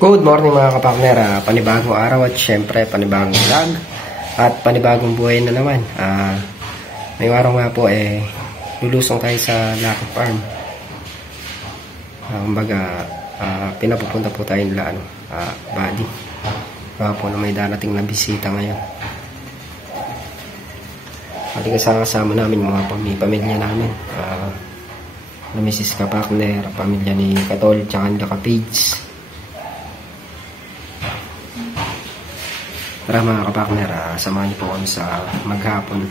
Good morning mga kapakner, panibagong araw at syempre panibagong vlog at panibagong buhay na naman. Ngayong araw nga po lulusong tayo sa Lucky Farm. Pinapupunta po tayo nila Buddy. Baka po na may darating na bisita ngayon. At kasama namin mga pamilya namin. Mrs. Kapakner, pamilya ni Katol, tsaka ni Kapage. Tara mga kapakner, samahan niyo po kami sa maghapon.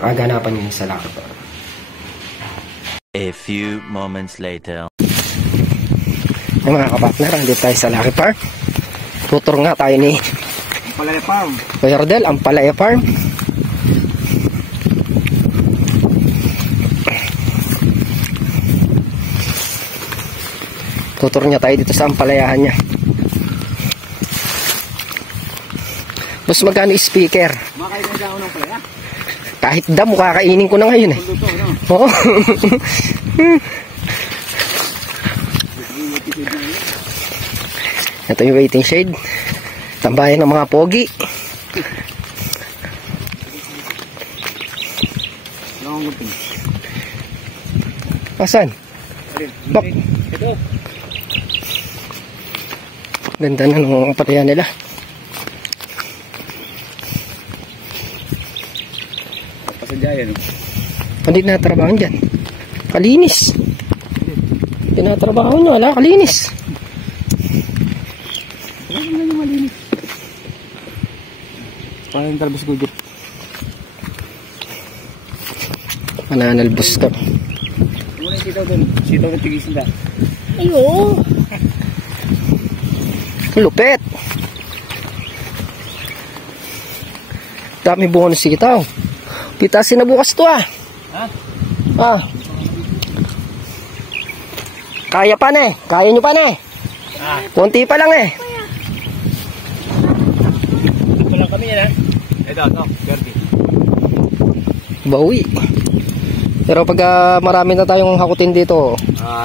Ganapan ngayon sa Lucky Farm. A few moments later. Ay mga kapakner, andito tayo sa Lucky Farm. Tutor nga tayo ni Ampalaya Farm. Kuya Rodel, Ampalaya Farm. Tutor niya tayo dito sa ampalayahan niya. Mas magkano speaker? Makakain na ako ng palaya. Kahit damo, kakainin ko na ngayon eh. Luto, no? Oo. Ito yung waiting shade. Tambayan ng mga pogi. Asan? Bak. Ito. Ganda na ng patayan nila. Pasadya yan. Hindi natrabaho dyan. Kalinis. Tinatrabaho nyo. Wala, kalinis. Parang ganyan malinis. Parang talbos gugut. Mananalbos ka. Muna yung sitaw doon. Sitaw ng tigisin ka. Ayo. Lupet. Dami bunga ng sitaw. Pitasin na bukas to Ha? Kaya pa na eh. Kaya nyo pa na eh. Kunti pa lang eh. Ito lang kami yan ha. Ito. Gertie. Bawi. Pero pag marami na tayong hakutin dito,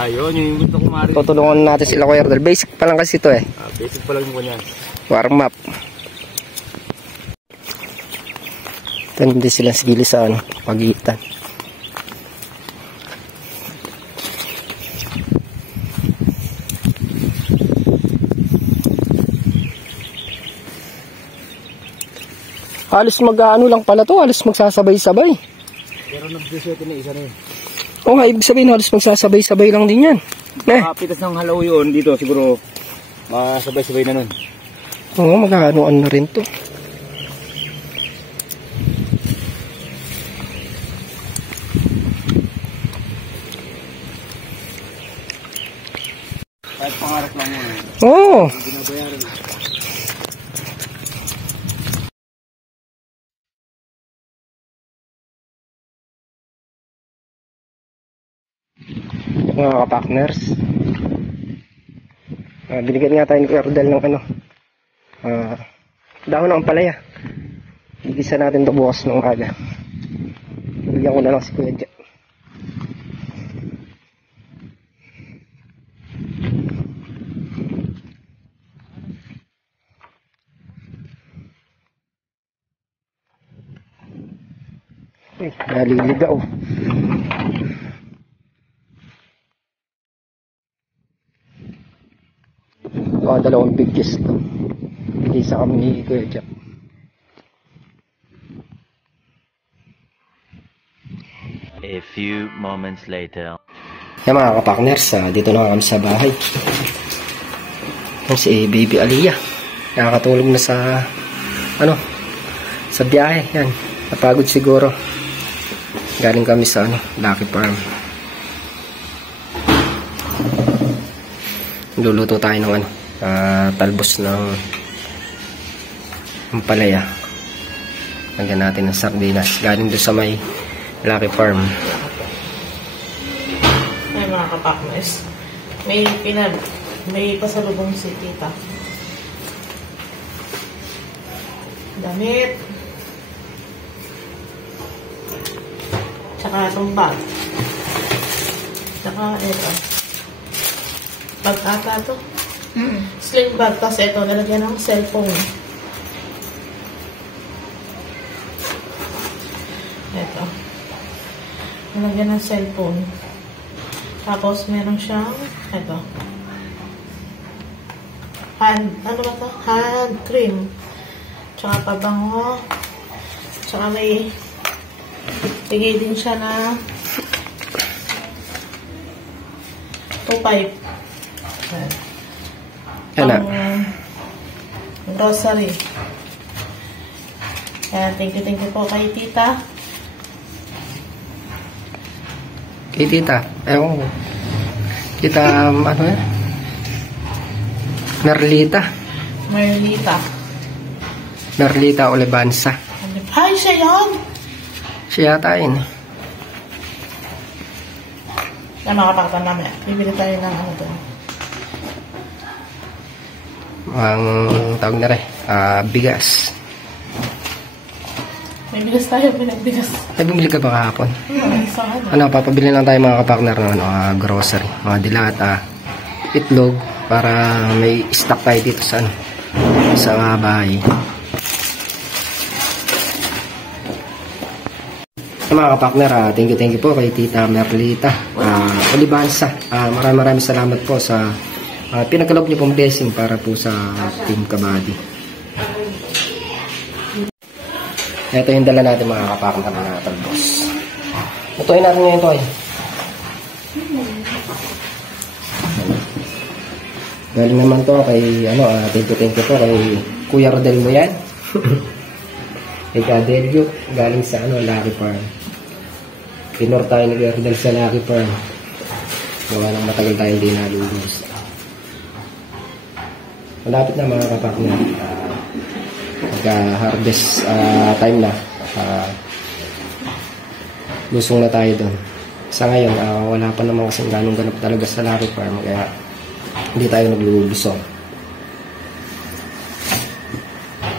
Yun yung gusto ko maaari. tutulungan natin sila Kuya Rodel. Basic pa lang kasi ito eh. Basic pa lang yung kanya. Warm up. Hindi silang sigili sa pagitan. Halos mag-ano lang pala to, halos magsasabay-sabay. Pero nag-desert na isa na yun. Oo nga, ibig sabihin halos magsasabay-sabay lang din yan. Pitas ng halaw yun dito siguro masabay-sabay na nun. Oo, mag-ano-ano na rin to. Kahit pangarap lang mo eh. Oo. Binabayaran. Mga kapakners, binigyan nga tayo ni Kuya Rodel ng dahon ng ampalaya. Igisa natin ito bukas ng umaga. Bigyan ko na lang si Kuya dyan. Naliligaw. Dalawang bigkis to. Isa kami ni Kuya Jack. A few moments later. Yan mga kapakners, dito na kami sa bahay. Si Baby Aliyah nakakatulog na sa sa biyahe. Yan, napagod siguro. Galing kami sa Lucky Farm. Luluto tayo ng talbos ng ampalaya. Lagyan natin ng sardinas. Galing doon sa may Lucky Farm. Ay mga kapakners, may pasalubong si tita. Damit. Tsaka itong bag. Tsaka ito. Pag-ata to. Sling bag. Tapos ito, nalagyan ng cellphone. Ito. Nalagyan ng cellphone. Tapos, meron siyang, ito. Ano ba ito? Hand cream. Tsaka pabango. Tsaka may bigay din siya na 2.5. Yan Grocery. Kaya thank you po kay tita. Kay tita. Ewan ko. Tita, ano yan? Merlita. Olebanza. Ay, siya yan! Siya yata yun. Na makapaktan namin. Bibili tayo ng ano doon. Ang tawag na rin, bigas. May bigas tayo, pinagbigas. Ay, bumili ka ba kahapon? Isang ano. Ano, papabili lang tayo mga kapakner ng grocery. Mga dilata, itlog, para may stock tayo dito sa bahay. Mga kapakner, thank you po kay Tita Merlita Olibanza. Maraming salamat po sa pinagkaloob niyo pong blessing para po sa Team Kabady. Ito yung dala natin mga kapakner na talbos. Lutuin natin ngayon ito Galing naman to kay thank you po kay Kuya Rodel mo yan. Kay Kadelio, galing sa Lucky Farm. Pinor tayo ni Kuya Rodel sa Lucky Farm. Gawa nang matagal tayo hindi nalulus. Malapit na mga kapakner. Pagka-harvest time na. Lusong na tayo doon. Sa ngayon, wala pa naman kasing ganong-ganap talaga sa Lucky Farm. Kaya hindi tayo naglulusong.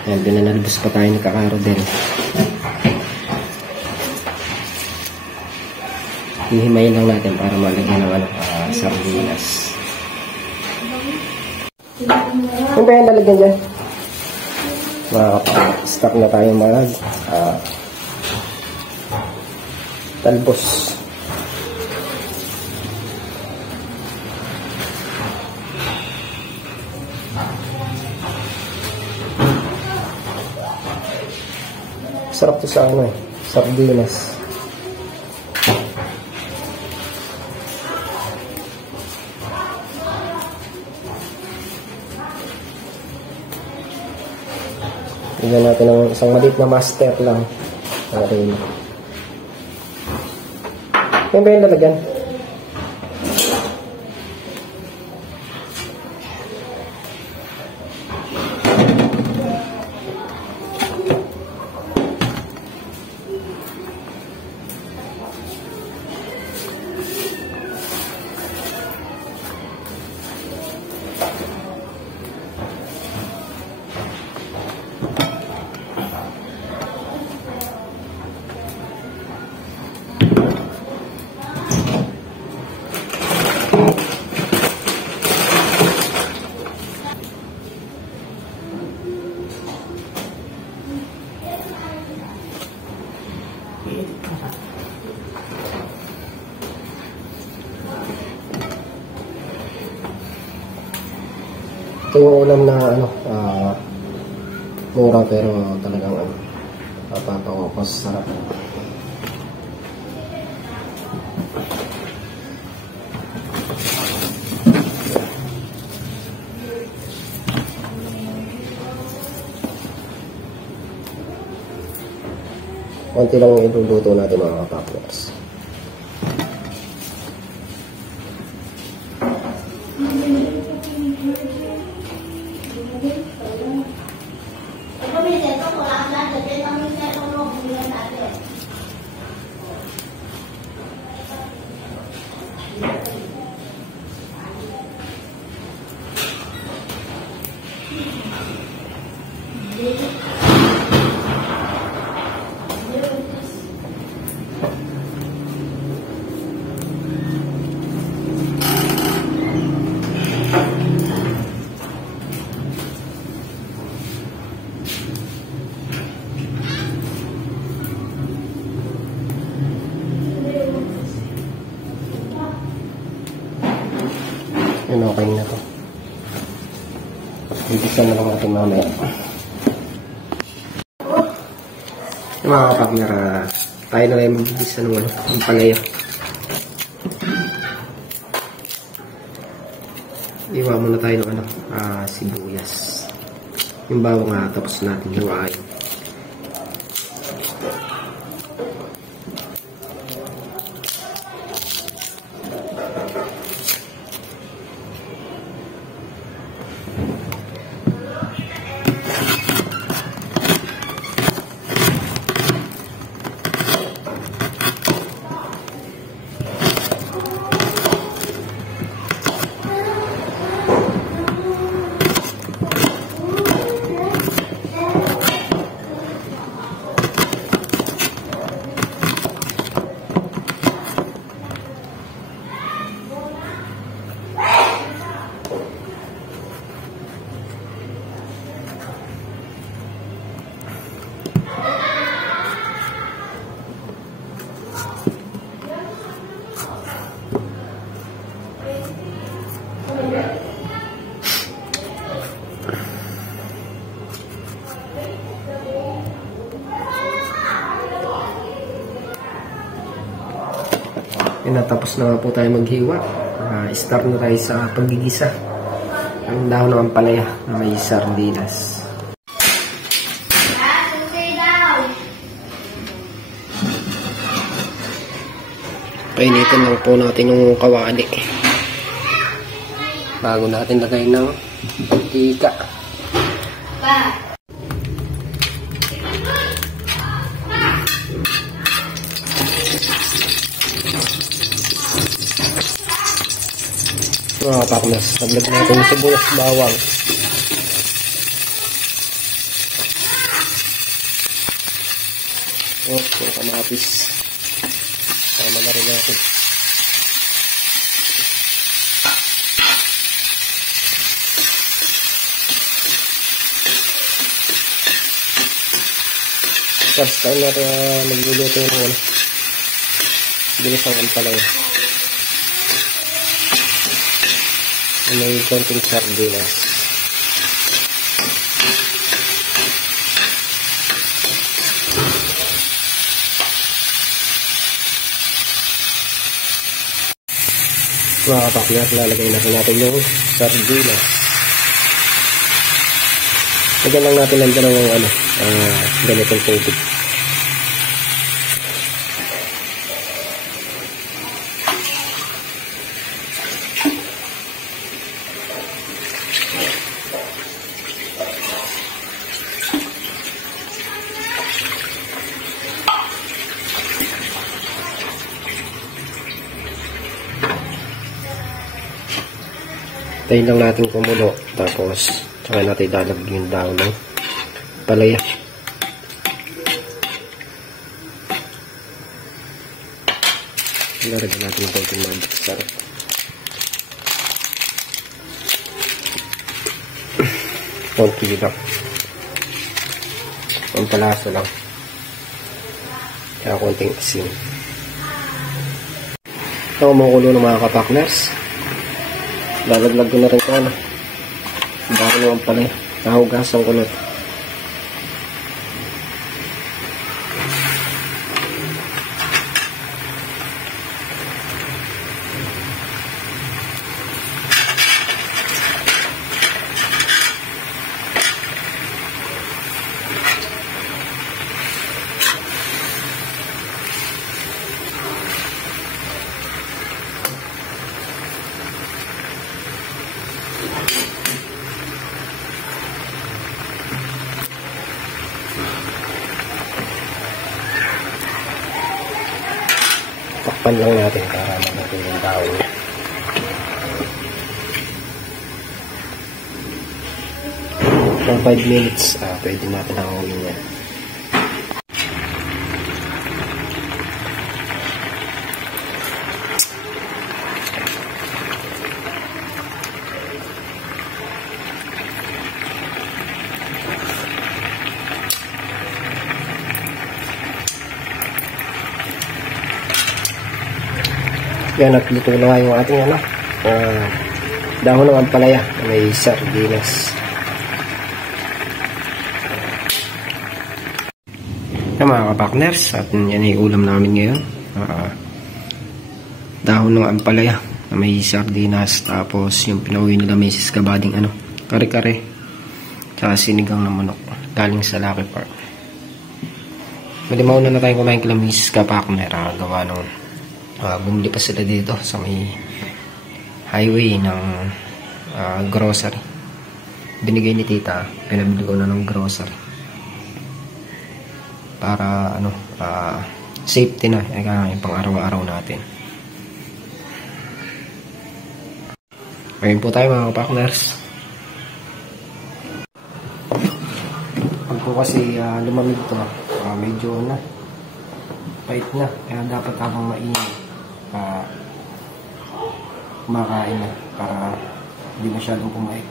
Ayan, pinanalbos pa tayo ni Kakaro din. Hihimayin lang natin para malagyan ng sardinas. Ano ba yan lalagyan dyan? Stop na tayo talbos. Sarap to sa sardinas. Tignan natin ng isang maliit na master lang. Okay. Yan ba yung lalagyan? Ito yung ulam na mura pero talagang papapaw ko sa sarap. Konti lang yung iluluto natin mga kapakners. Yun, okay na to. Igisa na lang natin mamaya. Yung mga kapagner, tayo na lang mag-igisa ng yung palaya. Iwa muna tayo ng sibuyas. Yung bawang tapos natin hiwain. Tapos na po tayo maghiwa. Start na tayo sa paggigisa. Ang dahon ng ampalaya na may sardinas. Painitin lang po natin yung kawali bago natin lagay ng mantika. Mga kapaknas, naglagay natin yung sibuyas bawang. Okay, kamatis. Tama na rin natin. First time natin nagluluto ng bilis ang ampalaya. May konting sardinas. Mga kapaknas, lalagay natin yung sardinas. Lagyan lang natin ng dalawang ganitong tubig. Tayo lang natin kumulo, tapos saka natin ilalagay yung daon ng palaya. Ilalagay natin yung konting magic sarap. Konti lang. Pampalasa lang. Kaya konting asin. Ito kumukulo ng mga kapakners. Lalaglag ko na rin ito. Baka naman pala. Nahugasan ko na. Takpan lang natin para natin yung daon. For 5 minutes, pwede natin hangawin yan. Yan, at luto na yung ating dahon ng ampalaya, may sardinas. Mga kapakners, at yan ay ulam namin ngayon. Dahon ng ampalaya na may sardinas, tapos yung pinauwi nila Mrs. Kabading kare-kare, tsaka sinigang na manok galing sa Lucky Park. Malimaw na tayong kumain kila Mrs. Kapakner, gawa nung bumili pa sila dito sa may highway ng grocery. Binigay ni tita, pinabili ko na ng grocery para safety na yung pang araw-araw natin. Ngayon po tayo mga partners. Pag po kasi lumamig to, medyo pait na, kaya dapat habang mainit kumakain na para hindi masyadong pumait.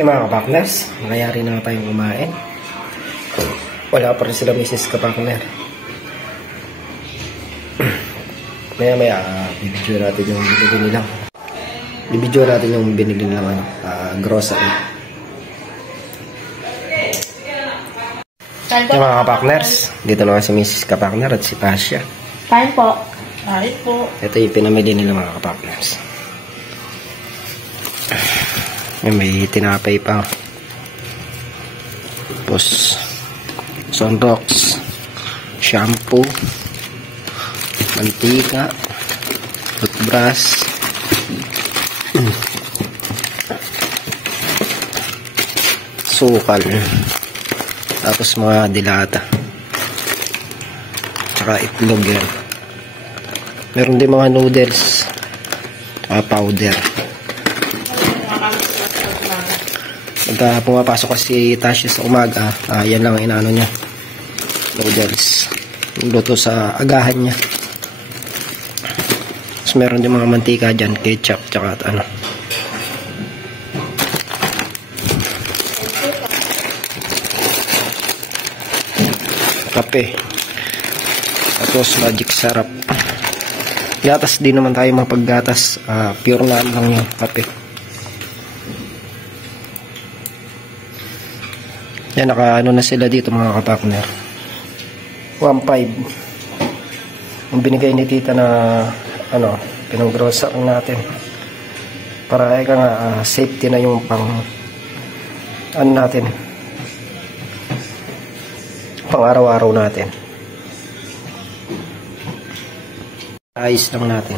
Mga kapakners, nakayari na tayong kumain. Wala pa rin sila Mrs. Kapakner. Maya bibidyo natin yung binili nilang grocery. Mga kapakners, dito naman si Mrs. Kapakner at si Tasha. Kain po. Kain po. Ito yung pinamili nila mga kapakners. May tinapay pa, tapos Sunrox, shampoo, mantika, toothbrush, sukal, tapos mga dilata, tsaka itlog yan. Meron din mga noodles, powder. Pagka pumapasok kasi Tasha sa umaga, yan lang ang inaano niya, noodles, luto sa agahan niya. Tapos meron din mga mantika dyan, ketchup, tsaka kape, tapos magic sarap. Gatas din naman tayo mapaggatas, pure na lang yung kape. Yan, naka na sila dito mga kapakner. 1.5 yung binigay ni tita na pinang-grocery natin. Para safety na yung pang natin, pang araw-araw natin. Ayos lang natin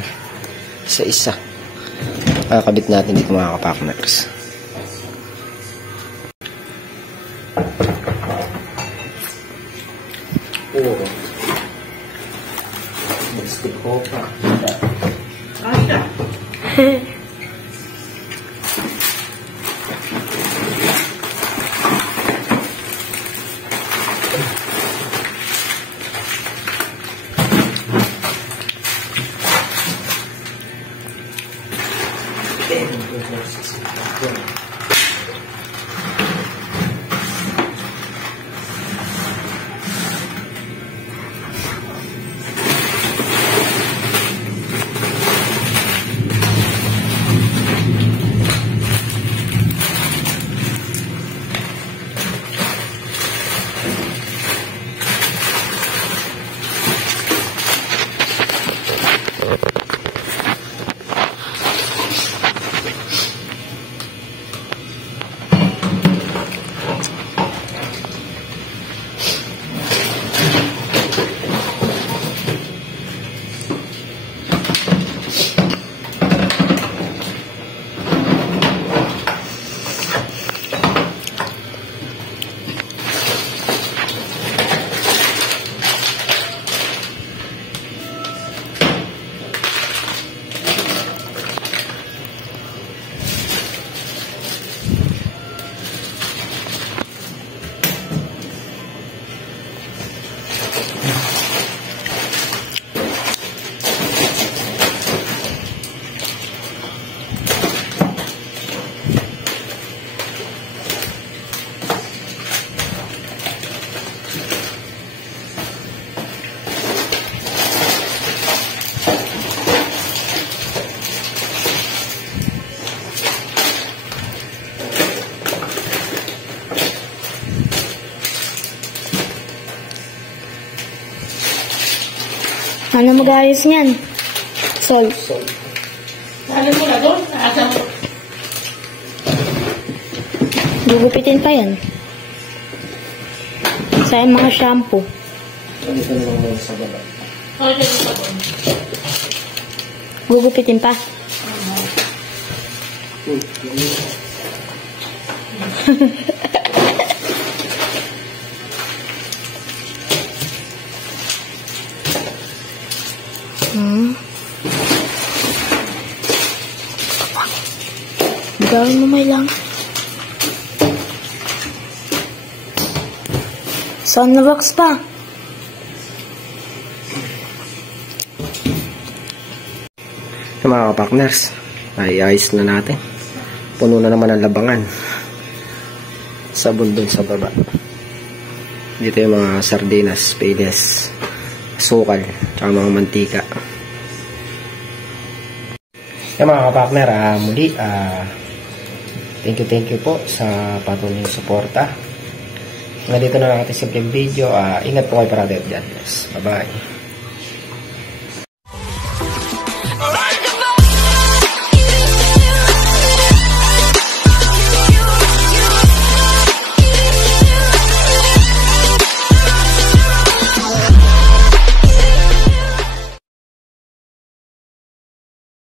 isa-isa. Kakabit natin dito mga kapakners. Lipstick ko pa. Ano mag-ayos niyan? Sol. Sabi mo na doon, naasa mo. Gugupitin pa yan. Sayang mga shampoo. Dito na lang muna sa baba. Okay, dito pa doon. Gugupitin pa. Gawin mo may lang. Sunbox pa. Mga partners, ay ayos na natin. Puno na naman ang labangan. Sabon dun sa baba. Dito yung mga sardinas, pedes, sukal, tsaka mga mantika. Yung mga partner, muli, thank you po sa patuloy na suporta. Nandito na lang ating simpleng video. Ingat po kayo parati at God bless. Bye-bye.